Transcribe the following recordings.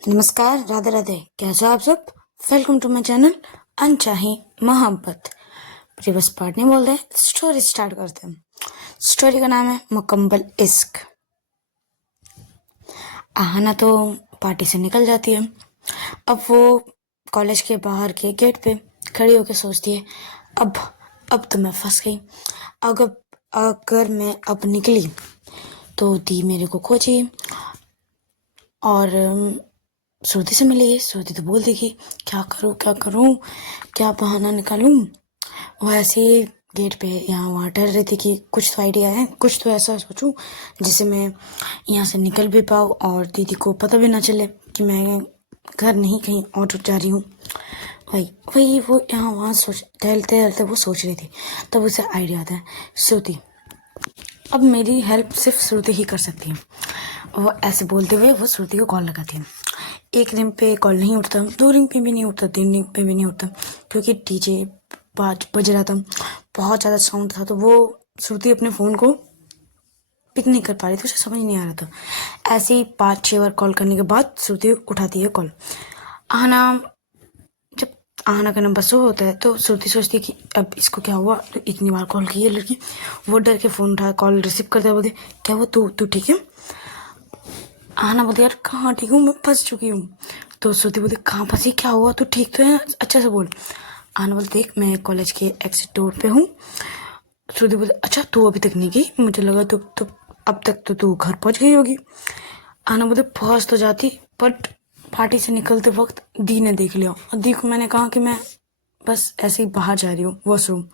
नमस्कार, राधे राधे। कैसे हो आप सब? वेलकम टू माय चैनल अनचाही मोहब्बत। प्रिय पार्ट नहीं बोल रहे, स्टोरी स्टार्ट करते हैं। स्टोरी का नाम है मुकम्मल इश्क। आहना तो पार्टी से निकल जाती है। अब वो कॉलेज के बाहर के गेट पे खड़ी होकर सोचती है, अब तो मैं फंस गई। अगर अगर मैं अब निकली तो दी मेरे को खोजी और श्रुति से मिली। श्रुति तो बोल देगी क्या करूँ, क्या बहाना निकालूं। वो ऐसे ही गेट पे यहाँ वहाँ टहल रही थी कि कुछ तो आइडिया है, कुछ तो ऐसा सोचूं जिससे मैं यहाँ से निकल भी पाऊँ और दीदी को पता भी ना चले कि मैं घर नहीं कहीं और जा रही हूँ। वही वो यहाँ वहाँ टहलते टहलते वो सोच रही थी। तब उसे आइडिया आता है, श्रुति, अब मेरी हेल्प सिर्फ श्रुति ही कर सकती है। वो ऐसे बोलते हुए वो श्रुति को कॉल लगाती है। एक रिंग पे कॉल नहीं उठता, 2 रिंग पे भी नहीं उठता, 3 रिंग पे भी नहीं उठता, क्योंकि डीजे बज रहा था, बहुत ज़्यादा साउंड था। तो वो श्रुति अपने फ़ोन को पिक नहीं कर पा रही थी, उसे समझ नहीं आ रहा था। ऐसे ही 5-6 बार कॉल करने के बाद श्रुति उठाती है कॉल। जब आहना का नंबर शो होता है तो श्रुति सोचती है कि अब इसको क्या हुआ, तो इतनी बार कॉल की है लड़की। वो डर के फ़ोन उठा कॉल रिसीव करते हैं। बोलते क्या हुआ, तू ठीक है? आहना बोलती यार कहाँ ठीक हूँ, मैं फंस चुकी हूँ। तो श्रुति बोलती कहाँ फंसी, क्या हुआ, तू ठीक तो है, अच्छा से बोल। आहना बोलती देख मैं कॉलेज के एग्जिट डोर पे हूँ। श्रुति बोलती अच्छा तू अभी तक नहीं गई, मुझे लगा तो अब तक तो तू घर पहुँच गई होगी। आहना बोलती पहुँच तो जाती, बट पार्टी से निकलते वक्त दी ने देख लिया और दी को मैंने कहा कि मैं बस ऐसे ही बाहर जा रही हूँ वॉशरूम।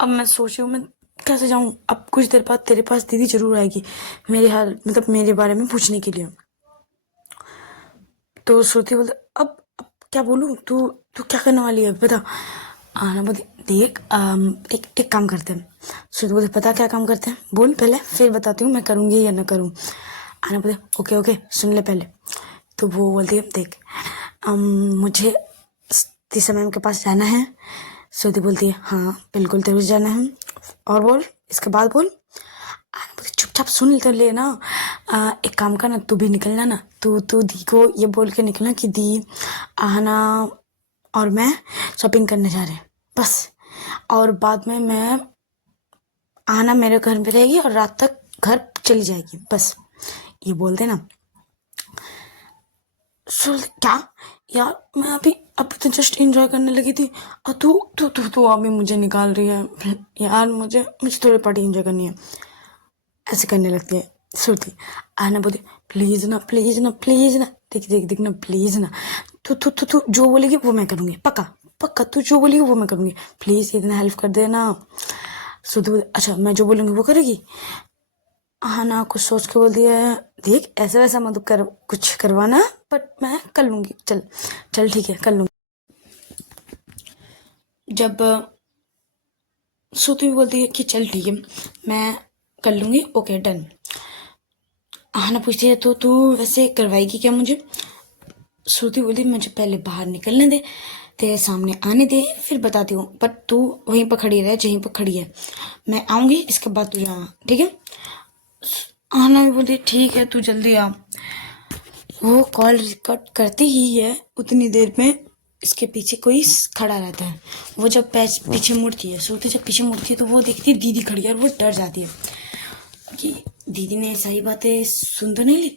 अब मैं सोच रही हूँ मैं कैसे जाऊँ। अब कुछ देर बाद तेरे पास दीदी जरूर आएगी मेरे हाल मतलब मेरे बारे में पूछने के लिए। तो श्रुति बोलते अब क्या बोलूँ, तू तू क्या करने वाली है बता। आना बोलती देख एक काम करते हैं। श्रुति बोलते पता क्या काम करते हैं, बोल पहले फिर बताती हूँ मैं करूँगी या ना करूँ। आना बोलते ओके ओके सुन ले पहले। तो वो बोलती है देख मुझे तीसरा मैम के पास जाना है। श्रुति बोलती है हाँ बिल्कुल तेरे को जाना है, और बोल इसके बाद बोल। चुपचाप सुन तो ले ना। एक काम करना, तू भी निकलना ना, तू दी को ये बोल के निकलना कि दी आहना और मैं शॉपिंग करने जा रहे हैं बस। और बाद में मैं आहना मेरे घर पे रहेगी और रात तक घर चली जाएगी बस, ये बोल देना। सुन क्या यार, मैं अभी तो जस्ट एंजॉय करने लगी थी और तू अभी मुझे निकाल रही है यार। मुझे थोड़ी पार्टी एंजॉय करनी है, ऐसे करने लगती है श्रुति। आना बोलती प्लीज ना प्लीज ना प्लीज ना, देख ना प्लीज ना, तू जो बोलेगी वो मैं करूँगी, पक्का पक्का तू जो बोलेगी वो मैं करूँगी, प्लीज इतना हेल्प कर देना। श्रुति बोलती अच्छा मैं जो बोलूँगी वो करेगी। हाँ ना कुछ सोच के बोल दिया देख ऐसा वैसा मत कर, कुछ करवाना बट मैं कर लूँगी, चल चल ठीक है कर लूँगी। जब श्रुति भी बोलती है कि चल ठीक है मैं कर लूँगी, ओके डन। आहना पूछती है तो तू वैसे करवाएगी क्या मुझे। श्रुति बोलती मुझे पहले बाहर निकलने दे, तेरे सामने आने दे, फिर बताती हूँ, पर तू वहीं पर खड़ी रहे जहीं पर खड़ी है, मैं आऊँगी इसके बाद तू जाना, ठीक है। आहना भी बोलती ठीक है तू जल्दी आ। वो कॉल रिकॉर्ड करती ही है, उतनी देर में इसके पीछे कोई खड़ा रहता है। वो जब पीछे मुड़ती है, श्रुति जब पीछे मुड़ती है तो वो देखती है दीदी खड़ी है और वो डर जाती है कि दीदी ने सही बातें सुन तो नहीं ली।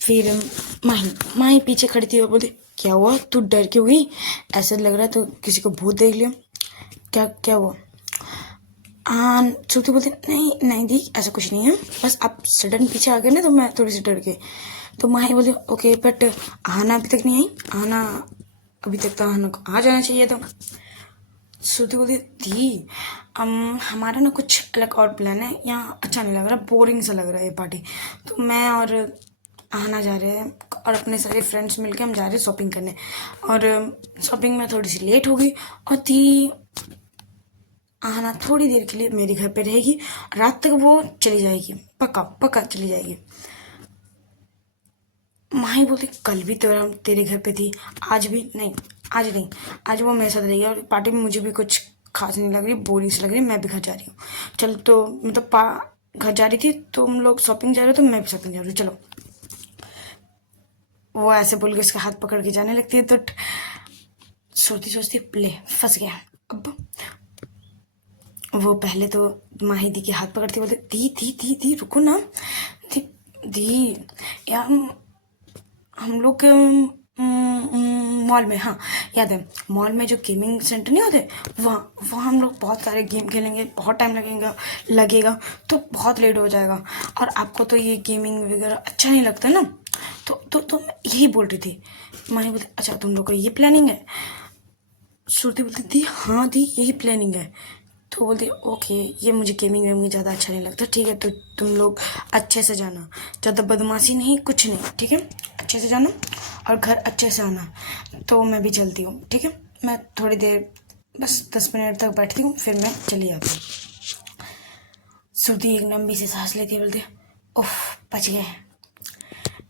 फिर माही पीछे खड़ी थी और बोलती क्या हुआ, तू डर क्यों गई, ऐसा लग रहा है तो किसी को भूत देख लिया, क्या हुआ। हाँ श्रुति बोलती नहीं नहीं दी ऐसा कुछ नहीं है, बस आप सडन पीछे आ गए ना तो मैं थोड़ी सी डर गई। तो माही बोलती ओके बट आना अभी तक नहीं आई, आना अभी तक तो आना को आ जाना चाहिए था। श्रुति बोलती दी हमारा ना कुछ अलग और प्लान है, यहाँ अच्छा नहीं लग रहा, बोरिंग सा लग रहा है ये पार्टी। तो मैं और आहना जा रहे हैं और अपने सारे फ्रेंड्स मिलके हम जा रहे हैं शॉपिंग करने, और शॉपिंग में थोड़ी सी लेट हो गई और दी आहना थोड़ी देर के लिए मेरे घर पे रहेगी, रात तक वो चली जाएगी, पक्का पक्का चली जाएगी। माही बोलती कल भी तेरे घर पे थी, आज भी नहीं, आज नहीं, आज वो मेरे साथ रहेगी और पार्टी में मुझे भी कुछ खास नहीं लग रही, बोरिंग सी लग रही, मैं भी घर जा रही हूँ। चल तो मतलब घर जा रही थी, तुम लोग शॉपिंग जा रहे हो तो मैं भी शॉपिंग जा रही हूँ, चलो। वो ऐसे बोल के उसका हाथ पकड़ के जाने लगती है। तो सोचती सोचती ले फंस गया। अब वो पहले तो माही दी के हाथ पकड़ती बोलते दी दी दी दी रुको ना, दी दी यार हम लोग मॉल में, हाँ याद है, मॉल में जो गेमिंग सेंटर नहीं होते, वहाँ वहाँ हम लोग बहुत सारे गेम खेलेंगे, बहुत टाइम लगेगा तो बहुत लेट हो जाएगा, और आपको तो ये गेमिंग वगैरह अच्छा नहीं लगता ना। तो मैं यही बोल रही थी। माही बोलती अच्छा तुम लोग का ये प्लानिंग है। श्रुति बोलती दी हाँ दी यही प्लानिंग है। तो बोलती ओके ये मुझे गेमिंग वेमिंग ज़्यादा अच्छा नहीं लगता, ठीक है तो तुम लोग अच्छे से जाना, ज़्यादा बदमाशी नहीं कुछ नहीं, ठीक है अच्छे से जाना और घर अच्छे से आना। तो मैं भी चलती हूँ, ठीक है मैं थोड़ी देर बस 10 मिनट तक बैठती हूँ फिर मैं चली जाती हूँ। श्रुति एक लंबी सी सांस लेती है, बोलती ओह बच गए।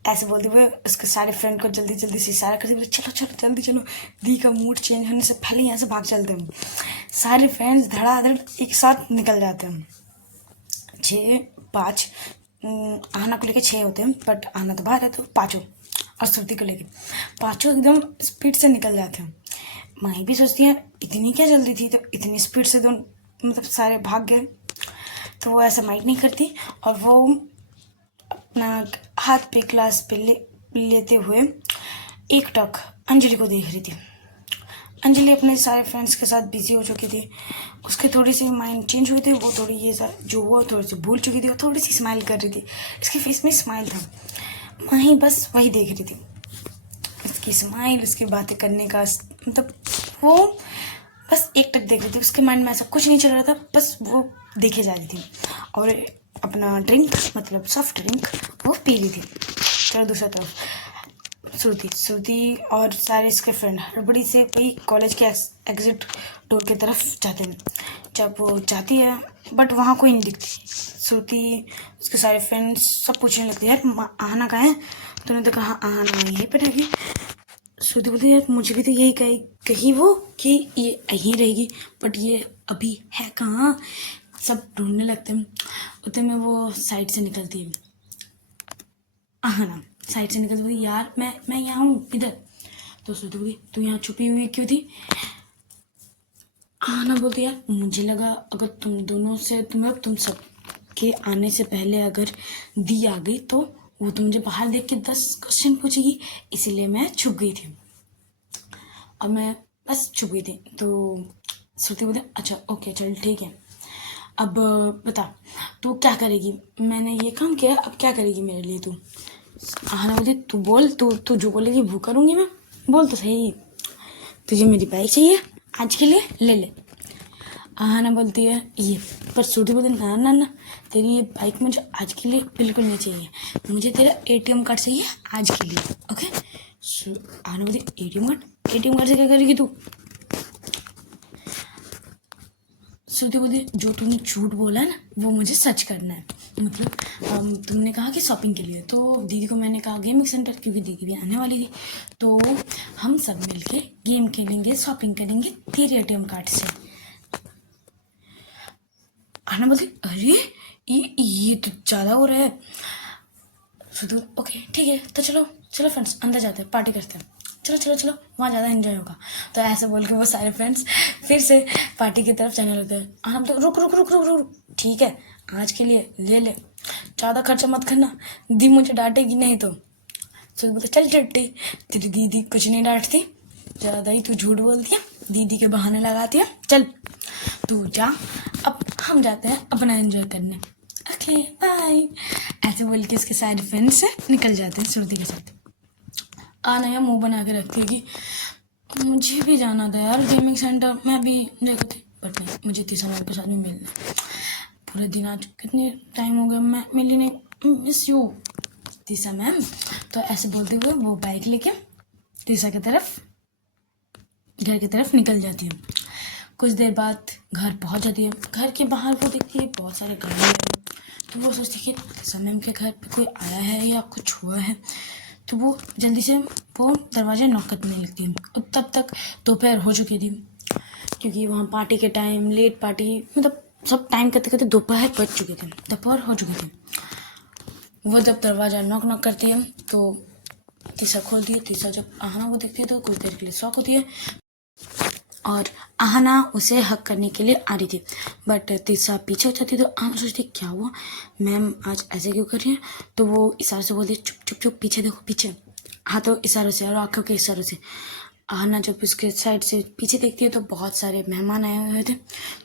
ऐसे बोलती हुए उसके सारे फ्रेंड को जल्दी जल्दी से इशारा करती बोले चलो चलो जल्दी चलो, दी का मूड चेंज होने से पहले यहाँ से भाग चलते हैं। सारे फ्रेंड्स धड़ाधड़ एक साथ निकल जाते हैं। 5 आना को लेके 6 होते हैं, बट आना तो बाहर है तो 5 और श्रुति को लेके 5 एकदम स्पीड से निकल जाते हैं। माही भी सोचती है इतनी क्या जल्दी थी, तो इतनी स्पीड से तो मतलब सारे भाग गए। तो वो ऐसा माइंड नहीं करती और वो अपना हाथ पे ग्लास पे लेते हुए एक टक अंजलि को देख रही थी। अंजलि अपने सारे फ्रेंड्स के साथ बिजी हो चुकी थी, उसके थोड़ी सी माइंड चेंज हुई थी, वो थोड़ी ये जो वो थोड़ी सी भूल चुकी थी, वो थोड़ी सी स्माइल कर रही थी, इसके फेस में स्माइल था। वहीं बस वही देख रही थी, उसकी स्माइल उसकी बातें करने का मतलब वो बस एक टक देख रही थी, उसके माइंड में ऐसा कुछ नहीं चल रहा था, बस वो देखे जा रही थी और अपना ड्रिंक मतलब सॉफ्ट ड्रिंक वो पी रही थी। चलो दूसरा तरफ श्रुति और सारे इसके फ्रेंड हड़बड़ी से वही कॉलेज के एग्जिट डोर की तरफ जाते हैं। जब वो जाती है बट वहाँ कोई नहीं दिखती। श्रुति उसके सारे फ्रेंड्स सब पूछने लगते हैं यार आहना कहाँ है, तो उन्होंने तो कहा आहना यहीं पर रहेगी। श्रुति बोलती है मुझे भी तो यही कही वो कि ये यहीं रहेगी, बट ये अभी है कहाँ। सब ढूंढने लगते हैं, उतने में वो साइड से निकलती है। आहना साइड से निकलती बोली यार मैं यहाँ हूँ इधर। तो श्रुति बोली तू यहाँ छुपी हुई क्यों थी। आहना बोलती यार मुझे लगा अगर तुम दोनों से तुम सब के आने से पहले अगर दी आ गई तो वो तो मुझे बाहर देख के 10 क्वेश्चन पूछेगी, इसीलिए मैं छुप गई थी। अब मैं बस छुप गई थी। तो श्रुति बोलती अच्छा ओके चल ठीक है, अब बता तू क्या करेगी, मैंने ये काम किया अब क्या करेगी मेरे लिए तू। आहना बोलती तू बोल, तू जो बोलेगी वो करूँगी मैं, बोल तो सही। तुझे मेरी बाइक चाहिए आज के लिए ले ले। आहना बोलती है ये, पर श्रुति बोलती ना ना ना तेरी ये बाइक मुझे आज के लिए बिल्कुल नहीं चाहिए, मुझे तेरा ATM कार्ड चाहिए आज के लिए ओके। आहना बोलती ATM कार्ड से क्या करेगी तू। श्रुति बोलती जो तूने झूठ बोला है ना वो मुझे सच करना है, मतलब तुमने कहा कि शॉपिंग के लिए, तो दीदी को मैंने कहा गेमिंग सेंटर क्योंकि दीदी भी आने वाली थी, तो हम सब मिलके गेम खेलेंगे शॉपिंग करेंगे तेरे ATM कार्ड से। आना बोलती अरे ये तो ज़्यादा हो रहा है। श्रुति ओके ठीक है तो चलो फ्रेंड्स अंदर जाते हैं पार्टी करते हैं, चलो वहाँ ज़्यादा एंजॉय होगा। तो ऐसे बोल के वो सारे फ्रेंड्स फिर से पार्टी की तरफ जाने लगते हैं। हम तो रुक ठीक है आज के लिए ले ले, ज़्यादा खर्चा मत करना, दी मुझे डांटेगी नहीं तो। तो बोलते चल चट्टी तेरी दीदी कुछ नहीं डांटती, ज़्यादा ही तू झूठ बोलती है, दीदी के बहाने लगाती है, चल तू जा, अब हम जाते हैं अपना एंजॉय करने ओके बाय। ऐसे बोल के उसके सारे फ्रेंड्स निकल जाते हैं श्रुति के साथ। आना या मुंह बना के रखती है कि मुझे भी जाना था यार गेमिंग सेंटर, मैं भी देखो थी बट नहीं मुझे तीसरा मैम के साथ में मिलना, पूरे दिन आज कितने टाइम हो गया मैं मिली नहीं, मिस यू तीसरा मैम। तो ऐसे बोलते हुए वो बाइक लेके तीसरा की तरफ घर की तरफ निकल जाती है। कुछ देर बाद घर पहुंच जाती है, घर के बाहर वो देखती है बहुत सारे गाड़ी हैं, तो वो सोचती है कि तीसरा मैम के घर पे कोई आया है या कुछ हुआ है, तो वो जल्दी से वो दरवाज़ा नॉक करने लगती है। और तब तक दोपहर हो चुकी थी क्योंकि वहाँ पार्टी के टाइम लेट पार्टी मतलब सब टाइम करते करते दोपहर बज चुके थे, दोपहर हो चुके थे। वो जब दरवाज़ा नॉक करती है तो तीसरा खोलती है। तीसरा जब आहना को देखती है तो कुछ देर के लिए शॉक होती है और आहना उसे हक करने के लिए आ रही थी, बट तीसरा पीछे हो जाती है। तो आहना सोचती क्या हुआ, मैम आज ऐसे क्यों कर रही है। तो वो इशारे से बोलती चुप चुप चुप, पीछे देखो पीछे, हाथों इशारों से और आंखों के इशारों से। आहना जब उसके साइड से पीछे देखती है तो बहुत सारे मेहमान आए हुए थे।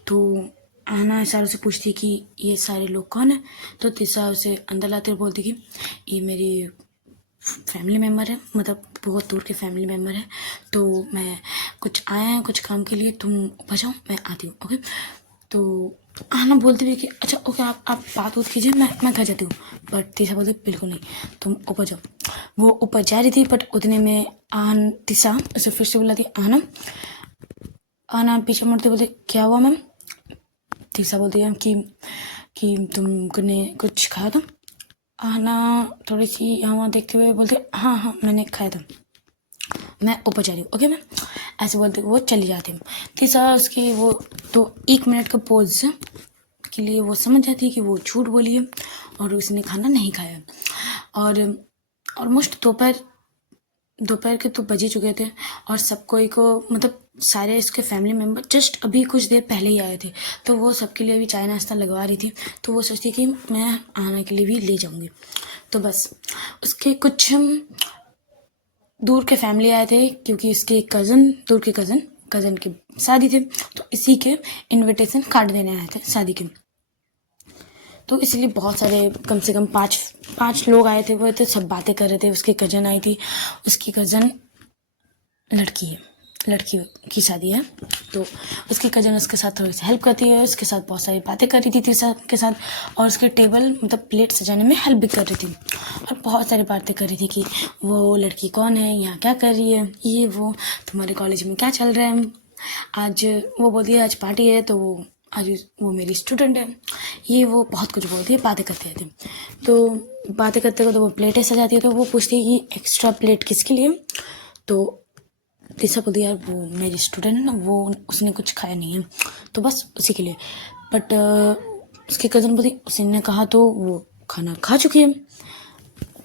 तो आहना इशारों से पूछती है कि ये सारे लोग कौन है। तो तीसरा उसे अंदर लाते हुए बोलती कि ये मेरी फैमिली मेम्बर है, मतलब बहुत दूर के फैमिली मेम्बर है। तो मैं कुछ आया है कुछ काम के लिए, तुम ऊपर जाओ मैं आती हूँ, ओके। तो आहना बोलती हुई कि अच्छा ओके, आप बात उत कीजिए, मैं घर जाती हूँ। बट तीसरा बोलती बिल्कुल नहीं, तुम ऊपर जाओ। वो ऊपर जा रही थी, बट उतने में तीसरा उसे फिर से बुलाती आहना। आहना पीछे मुड़ते बोलती क्या हुआ मैम। तीसरा बोलती है कि तुमने कुछ खाया था। आहना थोड़ी सी यहाँ वहाँ देखते हुए बोलते हाँ हाँ मैंने खाया था, मैं ऊपर जा रही हूँ, ओके मैम। ऐसे बोलते वो चली जाती हूँ। तीसरा उसकी वो तो 1 मिनट का पोज के लिए वो समझ जाती है कि वो झूठ बोली है और उसने खाना नहीं खाया। और ऑलमोस्ट दोपहर के तो बज ही चुके थे और सब कोई को मतलब सारे इसके फैमिली मेम्बर जस्ट अभी कुछ देर पहले ही आए थे। तो वो सबके लिए भी चाय नाश्ता लगवा रही थी। तो वो सोचती कि मैं आहना के लिए भी ले जाऊंगी। तो बस उसके कुछ दूर के फैमिली आए थे, क्योंकि इसके दूर के कज़न की शादी थी। तो इसी के इनविटेशन कार्ड देने आए थे शादी के। तो इसलिए बहुत सारे कम से कम पाँच लोग आए थे। वो तो सब बातें कर रहे थे। उसकी कज़न आई थी, उसकी कज़न लड़की की शादी है। तो उसकी कज़न उसके साथ थोड़ी सी हेल्प करती है, उसके साथ बहुत सारी बातें कर रही थी सबके साथ, और उसके टेबल मतलब प्लेट सजाने में हेल्प भी कर रही थी और बहुत सारी बातें कर रही थी कि वो लड़की कौन है, यहाँ क्या कर रही है, ये वो तुम्हारे कॉलेज में क्या चल रहा है। आज वो बोलती है आज पार्टी है, तो आज वो मेरी स्टूडेंट है, ये वो बहुत कुछ बोलती है, बातें करती रहती है। तो बातें करते करते वो प्लेटें सजाती है। तो वो पूछती है कि एक्स्ट्रा प्लेट किसके लिए। तो तीसरा बोलती यार वो मेरी स्टूडेंट है ना, वो उसने कुछ खाया नहीं है तो बस उसी के लिए। बट उसके कज़न बोलती उसने कहा तो वो खाना खा चुकी है।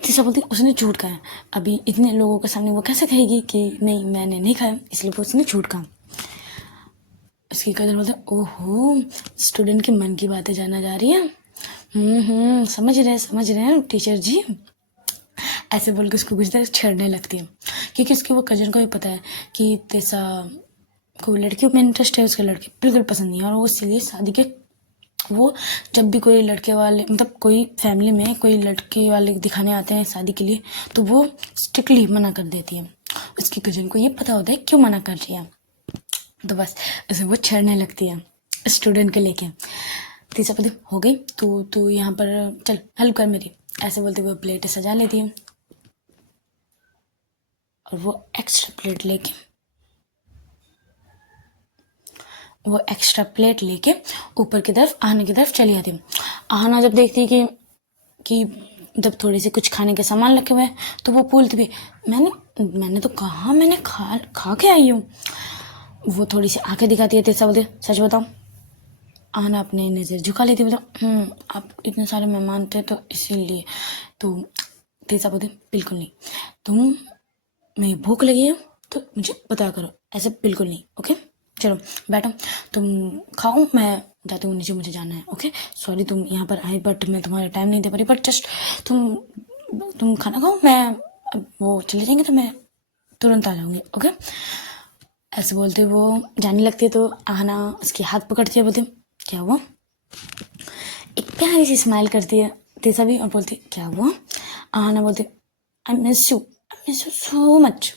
तीसरा बोलती उसने झूठ कहा। अभी इतने लोगों के सामने वो कैसे कहेगी कि नहीं मैंने नहीं खाया, इसलिए वो उसने झूठ कहा। उसकी कज़न बोलते ओहो, स्टूडेंट के मन की बातें जानना जा रही है। समझ रहे हैं टीचर जी। ऐसे बोल के उसको कुछ देर छेड़ने लगती है, क्योंकि उसकी वो कज़न को भी पता है कि तेसा को लड़कियों में इंटरेस्ट है, उसके लड़के बिल्कुल पसंद नहीं है। और वो इसलिए शादी के वो जब भी कोई लड़के वाले मतलब कोई फैमिली में कोई लड़के वाले दिखाने आते हैं शादी के लिए, तो वो स्ट्रिक्टली मना कर देती है। उसकी कज़न को ये पता होता है क्यों मना कर रही है। तो बस उसे वो छेड़ने लगती है स्टूडेंट के लेके। तीसरा पति हो गई, तू यहाँ पर चल हेल्प कर मेरी। ऐसे बोलते हुए प्लेट सजा लेती है और वो एक्स्ट्रा प्लेट लेके ऊपर की तरफ आहना की तरफ चली जाती है। आहना जब देखती है कि जब थोड़ी सी कुछ खाने के सामान रखे हुए हैं, तो वो बोलती भी मैंने तो कहा मैंने खा के आई हूँ। वो थोड़ी सी आंखें दिखाती है। तेसा बोलती सच बताओ। आहना अपने नज़र झुका लेती है, आप इतने सारे मेहमान थे तो इसीलिए। तो तेसा बोलती बिल्कुल नहीं, मैं भूख लगी है तो मुझे पता करो, ऐसे बिल्कुल नहीं, ओके। चलो बैठो, तुम खाओ, मैं जाती हूँ नीचे, मुझे जाना है, ओके। सॉरी तुम यहाँ पर आए बट मैं तुम्हारा टाइम नहीं दे पा रही, बट जस्ट तुम खाना खाओ, मैं अब वो चले जाएंगे तो मैं तुरंत आ जाऊँगी, ओके। ऐसे बोलते वो जाने लगती है। तो आहना उसके हाथ पकड़ती है, बोलती क्या हुआ। एक प्यारी सी स्माइल करती है तीसरा भी और बोलती क्या हुआ। आहना बोलती I miss you so much.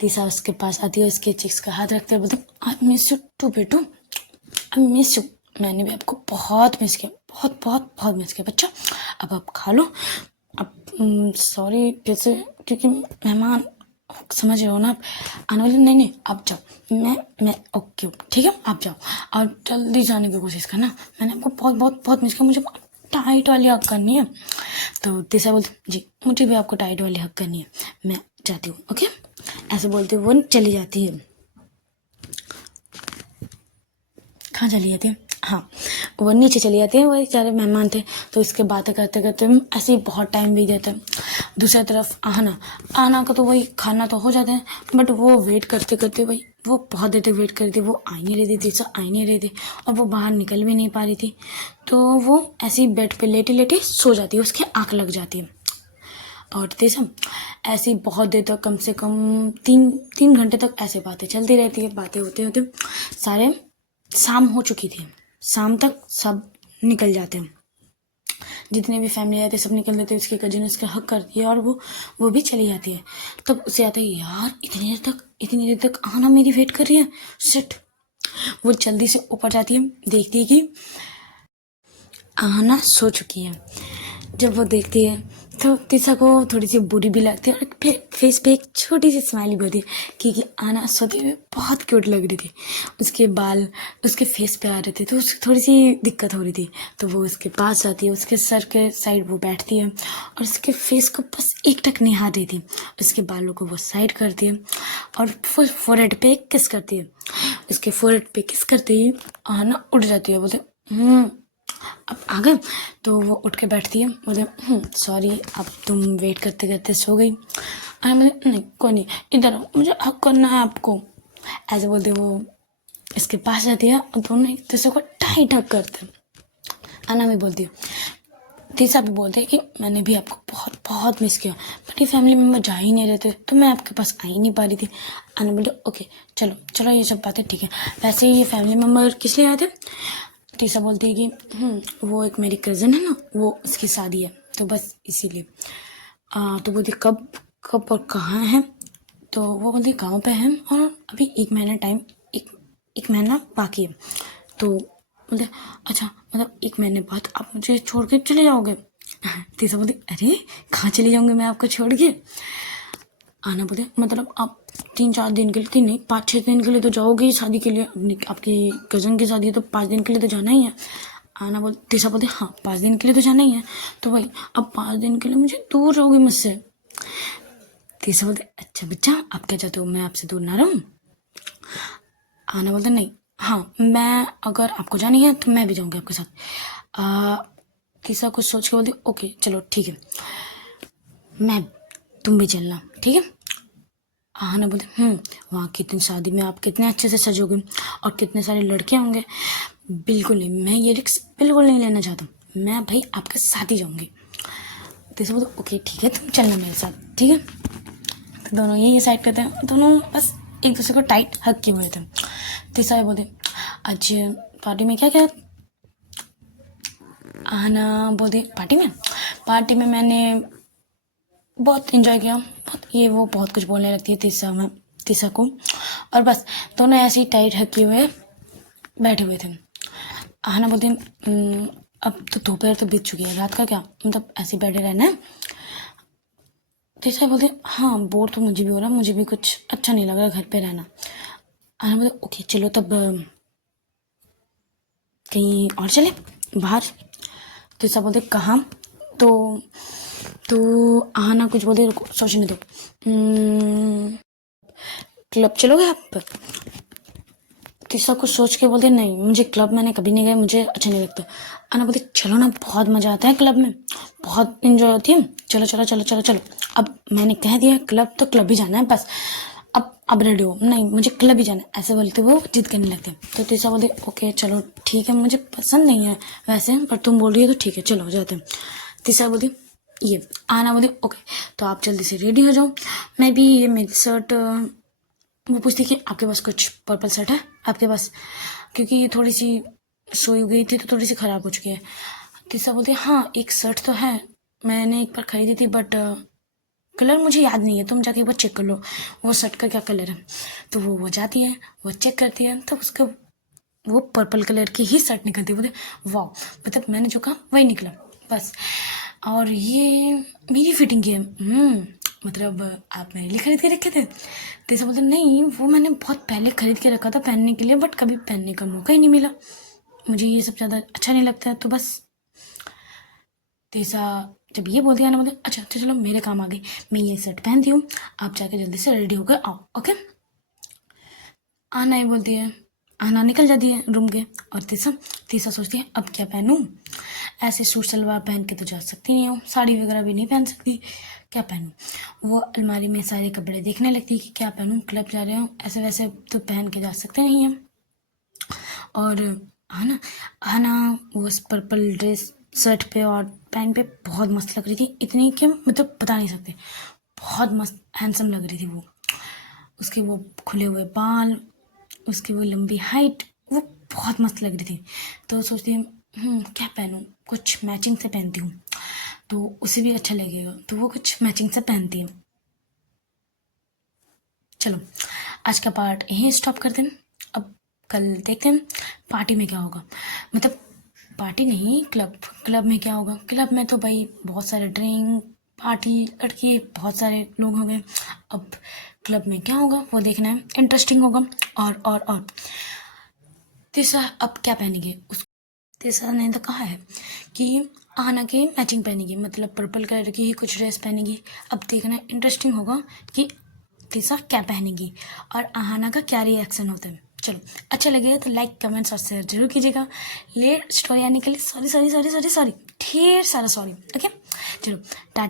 तीसरा उसके पास आती है, उसके चिक्स का हाथ रखते हुए बोलती आई मिस यू टू बेटू, आई मिस यू। मैंने भी आपको बहुत मिस किया, बहुत बहुत बहुत मिस किया बच्चा। अब आप खा लो। अब सॉरी फिर से, क्योंकि मेहमान समझ रहे हो ना आप आने वाले। नहीं आप जाओ, मैं ओके ठीक है, आप जाओ और जल्दी जाने की कोशिश करना। मैंने आपको बहुत बहुत बहुत मिस किया, मुझे टाइट वाली हक करनी है। तो तीसरा बोलती जी मुझे भी आपको टाइट वाली हक करनी है, मैं जाती हूँ, ओके। ऐसे बोलते वो चली जाती है। कहाँ चली जाती है, हाँ वो नीचे चली जाती है, वही सारे मेहमान थे, तो इसके बातें करते करते ऐसे ही बहुत टाइम बीत जाता है। दूसरी तरफ आना का तो वही खाना तो हो जाता है, बट वो वेट करते करते वही वो बहुत देर तक वेट कर रही थी, वो आ नहीं रही थी, तीसरा आ ही नहीं रही थी, और वो बाहर निकल भी नहीं पा रही थी। तो वो ऐसे ही बेड पे लेटे लेटे सो जाती है, उसकी आँख लग जाती है। और तीसरा ऐसे ही बहुत देर तक, कम से कम 3 घंटे तक ऐसे बातें चलती रहती है। बातें होते होते सारे शाम हो चुकी थी, शाम तक सब निकल जाते हैं, जितने भी फैमिली आए थे सब निकल जाते हैं, उसकी कजिन उसका हक करती है और वो भी चली जाती है। तब उसे आता है, यार इतनी देर तक आना मेरी वेट कर रही है, शिट। वो जल्दी से ऊपर जाती है, देखती है कि आना सो चुकी है। जब वो देखती है तो तीसा को थोड़ी सी बुरी भी लगती है, और फेस पे एक छोटी सी स्माइली भी होती है, क्योंकि आना सोते हुए बहुत क्यूट लग रही थी। उसके बाल उसके फेस पे आ रहे थे, तो उसकी थोड़ी सी दिक्कत हो रही थी। तो वो उसके पास जाती है, उसके सर के साइड वो बैठती है, और उसके फेस को बस एक टक निहार रही थी। उसके बालों को वो साइड करती है और फुल फोरहेड पे किस करती है। उसके फोरहेड पे किस करते ही आना उठ जाती है, बोलते अब आ गए। तो वो उठ के बैठती है, बोले सॉरी, अब तुम वेट करते करते सो गई। अरे मुझे नहीं, कोई नहीं, इधर आओ, मुझे हक करना है आपको, ऐसे बोलते वो इसके पास जाती है, और दोनों एक दूसरे को टाइट हक करते हैं। आना भी बोलती है, तीसरा भी बोलते हैं कि मैंने भी आपको बहुत बहुत मिस किया, बट ये फैमिली मेम्बर जा ही नहीं रहते, तो मैं आपके पास आ ही नहीं पा रही थी। आना बोलते ओके चलो चलो, ये सब बातें ठीक है। वैसे ये फैमिली मेम्बर किस लिए आए थे? तीसरा बोलती है कि वो एक मेरी कज़न है ना, वो उसकी शादी है, तो बस इसीलिए। तो बोलती कब कब और कहाँ है? तो वो बोलती गाँव पे है, और अभी 1 महीना बाकी है। तो बोलते अच्छा, मतलब 1 महीने बाद आप मुझे छोड़ के चले जाओगे? तीसरा बोलती अरे कहाँ चले जाऊँगे मैं आपको छोड़ के? आना बोलते मतलब आप 3-4 दिन के लिए, 3 नहीं 5-6 दिन के लिए तो जाओगे शादी के लिए, आपकी कज़न की शादी है, तो 5 दिन के लिए तो जाना ही है। आना बोल तीसरा बोलते हाँ 5 दिन के लिए तो जाना ही है, तो भाई अब 5 दिन के लिए मुझे दूर रहोगे मुझसे? तीसरा बोलते अच्छा बच्चा, आप क्या चाहते हो, मैं आपसे दूर ना रहूं? आना बोलते नहीं, हाँ मैं, अगर आपको जानी है तो मैं भी जाऊंगी आपके साथ। तीसरा कुछ सोच के बोलती ओके चलो ठीक है, मैं तुम भी चलना ठीक है। आना बोलते वहाँ कितनी शादी में आप कितने अच्छे से सजोगे, और कितने सारे लड़के होंगे। बिल्कुल नहीं, मैं ये रिक्स बिल्कुल नहीं लेना चाहता, मैं भाई आपके साथ ही जाऊँगी। तो बोलते ओके ठीक है, तुम चलना मेरे साथ ठीक है। तो दोनों ये साइड करते हैं, दोनों बस एक दूसरे को टाइट हक किए हुए थे। तीसरा बोलते आज पार्टी में क्या क्या? आना बोलते पार्टी में मैंने बहुत इंजॉय किया, ये वो बहुत कुछ बोलने लगती है तीसरा को, और बस दोनों ऐसे ही टाइट हक किए हुए बैठे हुए थे। आना बोलते अब तो दोपहर तो बीत चुकी है, रात का क्या, मतलब ऐसे बैठे रहना है? तीसरा बोलते हाँ बोर तो मुझे भी हो रहा, मुझे भी कुछ अच्छा नहीं लग रहा घर पे रहना। आना बोलते ओके चलो तब कहीं और चले बाहर। तीसरा बोलते कहाँ? तो आना कुछ बोलते रुको सोचने दो, क्लब चलोगे आप? तीसरा कुछ सोच के बोलते नहीं, मुझे क्लब मैंने कभी नहीं गया, मुझे अच्छा नहीं लगता। आना बोलते चलो ना, बहुत मज़ा आता है क्लब में, बहुत इंजॉय होती है, चलो चलो चलो चलो चलो। अब मैंने कह दिया क्लब तो क्लब ही जाना है बस, अब रेडी हो? नहीं मुझे क्लब ही जाना है, ऐसे बोलते वो जिद करने लगते। तो तीसरा बोलते ओके चलो ठीक है, मुझे पसंद नहीं है वैसे, पर तुम बोल रही हो तो ठीक है चलो जाते हैं। तीसरा बोलती ये। आना बोलती ओके तो आप जल्दी से रेडी हो जाओ, मैं भी ये मेरी शर्ट, वो पूछती कि आपके पास कुछ पर्पल शर्ट है आपके पास, क्योंकि ये थोड़ी सी सोई गई थी तो थोड़ी सी ख़राब हो चुकी है। तीसरा बोलते हाँ एक शर्ट तो है, मैंने एक बार ख़रीदी थी, बट कलर मुझे याद नहीं है, तुम जाके एक बार चेक कर लो वो शर्ट का क्या कलर है। तो वो जाती है, वो चेक करती है, तो उसका वो पर्पल कलर की ही शर्ट निकलती है। बोलते वाह, मतलब मैंने जो कहा वही निकला बस, और ये मेरी फिटिंग की है। मतलब आप मेरे लिए खरीद के रखे थे? तो ऐसा बोलते नहीं, वो मैंने बहुत पहले खरीद के रखा था पहनने के लिए, बट कभी पहनने का मौका ही नहीं मिला, मुझे ये सब ज़्यादा अच्छा नहीं लगता है, तो बस। तेसा जब ये बोलती है ना, बोलते अच्छा तो चलो मेरे काम आ गई, मैं ये शर्ट पहनती हूँ, आप जाके जल्दी से रेडी होकर आओ ओके। आना ही बोलती है, आना निकल जाती है रूम के, और तीसरा सोचती है अब क्या पहनूं, ऐसे सूट सलवार पहन के तो जा सकती नहीं हूँ, साड़ी वगैरह भी नहीं पहन सकती, क्या पहनूं। वो अलमारी में सारे कपड़े देखने लगती है कि क्या पहनूं, क्लब जा रहे हो, ऐसे वैसे तो पहन के जा सकते नहीं हैं। और हना वो पर्पल ड्रेस शर्ट पे और पैंट पे बहुत मस्त लग रही थी, इतनी कि मतलब बता नहीं सकते, बहुत मस्त हैंडसम लग रही थी वो। उसके वो खुले हुए बाल, उसकी वो लंबी हाइट, वो बहुत मस्त लग रही थी। तो सोचती हूँ क्या पहनूं, कुछ मैचिंग से पहनती हूँ तो उसे भी अच्छा लगेगा, तो वो कुछ मैचिंग से पहनती है। चलो आज का पार्ट यहीं स्टॉप करते हैं, अब कल देखते हैं पार्टी में क्या होगा, मतलब पार्टी नहीं, क्लब में क्या होगा। क्लब में तो भाई बहुत सारे ड्रिंक पार्टी लड़की बहुत सारे लोग हो गए, अब क्लब में क्या होगा वो देखना है, इंटरेस्टिंग होगा। और तीसरा अब क्या पहनेंगे, उस तीसरा ने तो कहा है कि आहना के मैचिंग पहनेगी, मतलब पर्पल कलर की ही कुछ ड्रेस पहनेगी। अब देखना इंटरेस्टिंग होगा कि तीसरा क्या पहनेगी और आहना का क्या रिएक्शन होता है। चलो अच्छा लगेगा तो लाइक कमेंट्स और शेयर जरूर कीजिएगा। लेट स्टोरी आने के लिए सॉरी ढेर सारा सॉरी। ओके चलो टाटा।